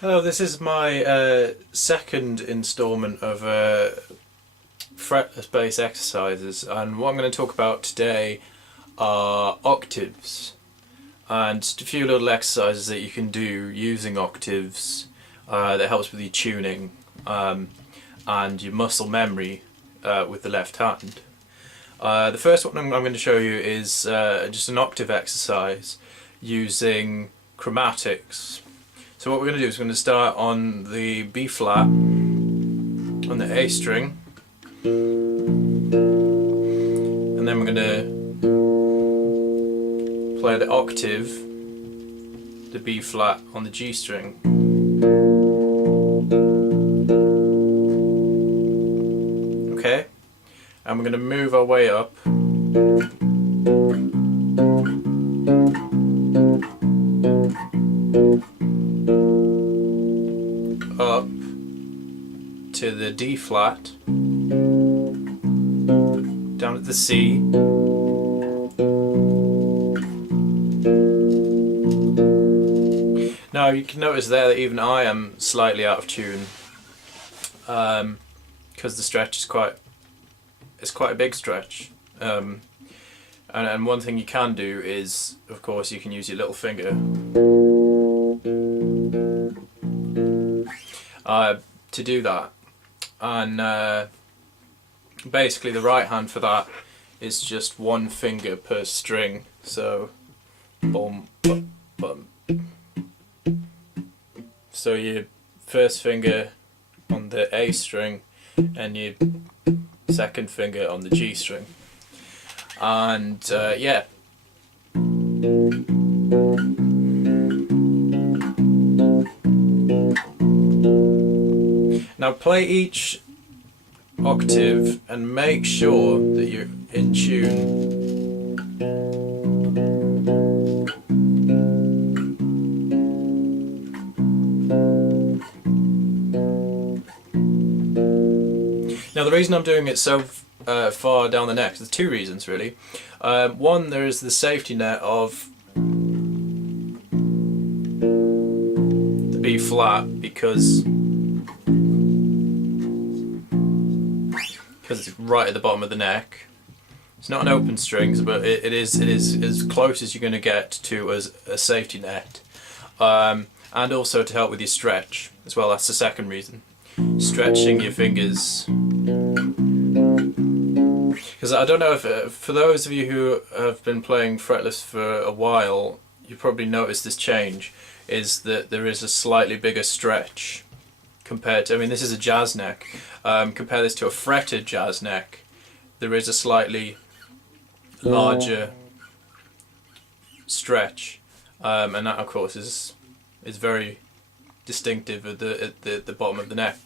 Hello, this is my second instalment of fretless bass exercises, and what I'm going to talk about today are octaves and just a few little exercises that you can do using octaves that helps with your tuning and your muscle memory with the left hand. The first one I'm going to show you is just an octave exercise using chromatics. So what we're going to do is we're going to start on the B flat, on the A string, and then we're going to play the octave, the B flat, on the G string. Okay? And we're going to move our way up. Up to the D flat, down to the C, now you can notice there that even I am slightly out of tune because the stretch is quite a big stretch, and one thing you can do is, of course, you can use your little finger to do that, and basically the right hand for that is just one finger per string, so boom, bum, bum. So your first finger on the A string and your second finger on the G string, and yeah. Now play each octave and make sure that you're in tune. Now the reason I'm doing it so far down the neck, there's two reasons really. One, there is the safety net of the B flat because it's right at the bottom of the neck. It's not an open string, but it is as close as you're going to get to as a safety net, and also to help with your stretch as well. That's the second reason. Stretching your fingers, because I don't know if for those of you who have been playing fretless for a while, you probably noticed this change, is that there is a slightly bigger stretch compared to, I mean, this is a jazz neck. Compare this to a fretted jazz neck. There is a slightly larger stretch, and that, of course, is very distinctive at the bottom of the neck.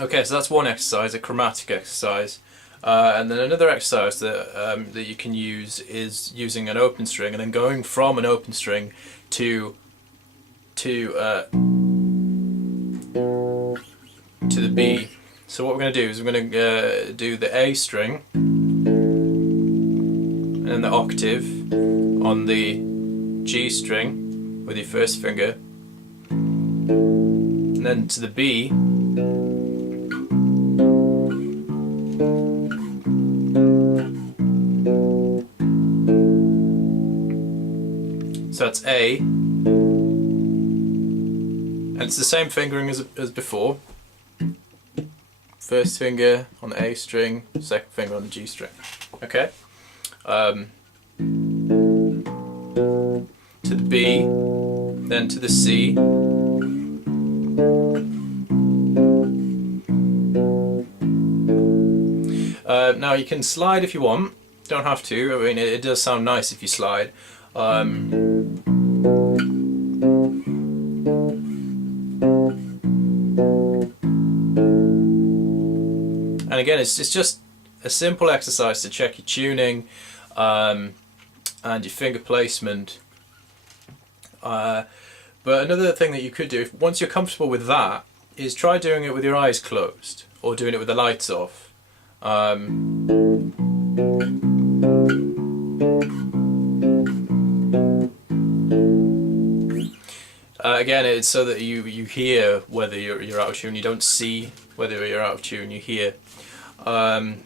Okay, so that's one exercise, a chromatic exercise, and then another exercise that that you can use is using an open string and then going from an open string to the B. So what we're going to do is we're going to do the A string and then the octave on the G string with your first finger, and then to the B, so that's A, and it's the same fingering as before. First finger on the A string, second finger on the G string. Okay? To the B, then to the C. Now you can slide if you want, don't have to. I mean, it does sound nice if you slide. And again, it's just a simple exercise to check your tuning and your finger placement. But another thing that you could do, once you're comfortable with that, is try doing it with your eyes closed or doing it with the lights off. Again, it's so that you hear whether you're out of tune. You don't see whether you're out of tune. You hear. And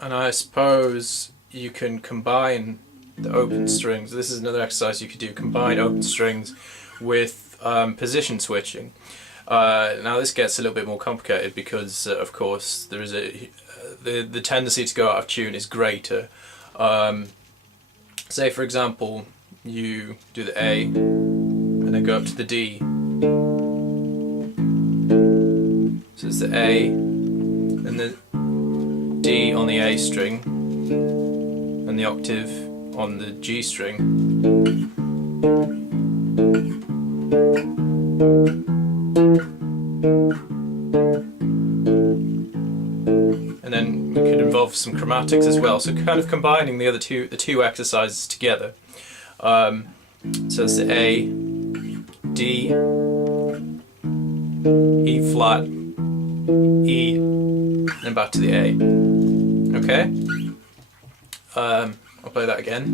I suppose you can combine the open strings. This is another exercise you could do. Combine open strings with position switching. Now this gets a little bit more complicated because, of course, there is the tendency to go out of tune is greater. Say, for example, you do the A and then go up to the D. So it's the A and the D on the A string and the octave on the G string. And then we could involve some chromatics as well, so kind of combining the two exercises together. So it's the A, D, E flat, E, and back to the A. Okay? I'll play that again.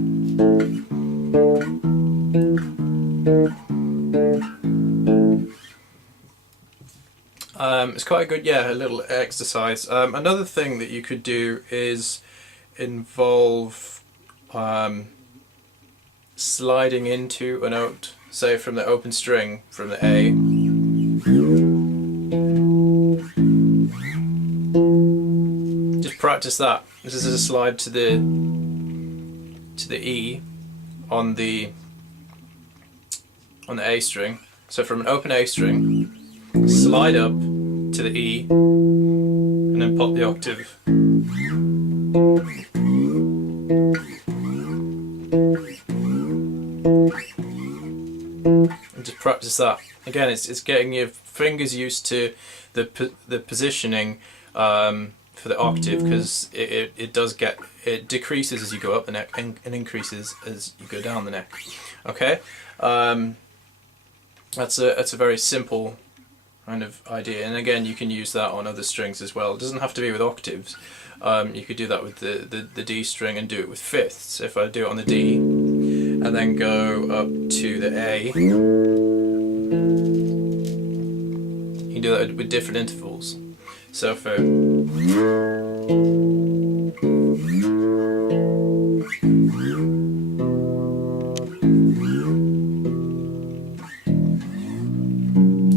It's quite a good, a little exercise. Another thing that you could do is involve sliding into a note, say from the open string, from the A. Just practice that. This is a slide to the E on the A string. So from an open A string, slide up to the E, and then pop the octave. And just practice that. Again, it's getting your fingers used to the positioning for the octave, because it decreases as you go up the neck and increases as you go down the neck. Okay, that's a very simple kind of idea, and again you can use that on other strings as well. It doesn't have to be with octaves. You could do that with the D string and do it with fifths. If I do it on the D and then go up to the A, you can do that with different intervals. So for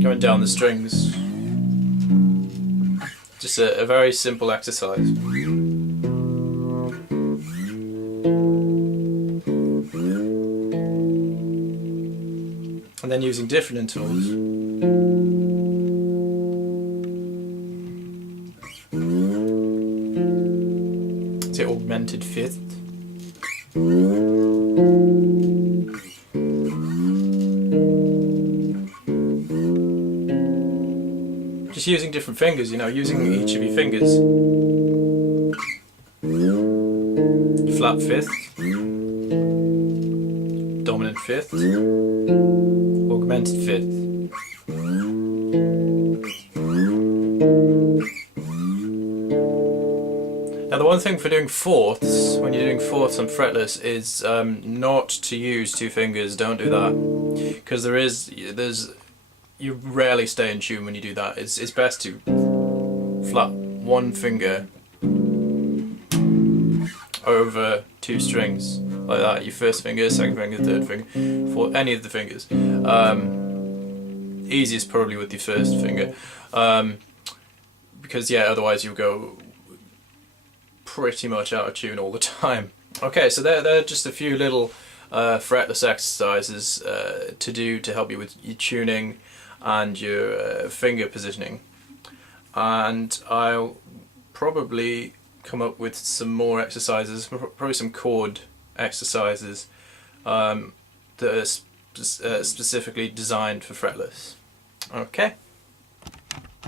going down the strings, just a very simple exercise. And then using different intervals. Say augmented fifth. Just using different fingers, using each of your fingers. Flat fifth, dominant fifth, augmented fifth. Now the one thing for doing fourths, when you're doing fourths on fretless, is not to use two fingers. Don't do that, because you rarely stay in tune when you do that. It's best to flat one finger over two strings like that. Your first finger, second finger, third finger, for any of the fingers. Easiest probably with your first finger, because otherwise you'll go pretty much out of tune all the time. Okay, so they're just a few little fretless exercises to do to help you with your tuning and your finger positioning, and I'll probably come up with some more exercises, probably some chord exercises that are specifically designed for fretless. Okay.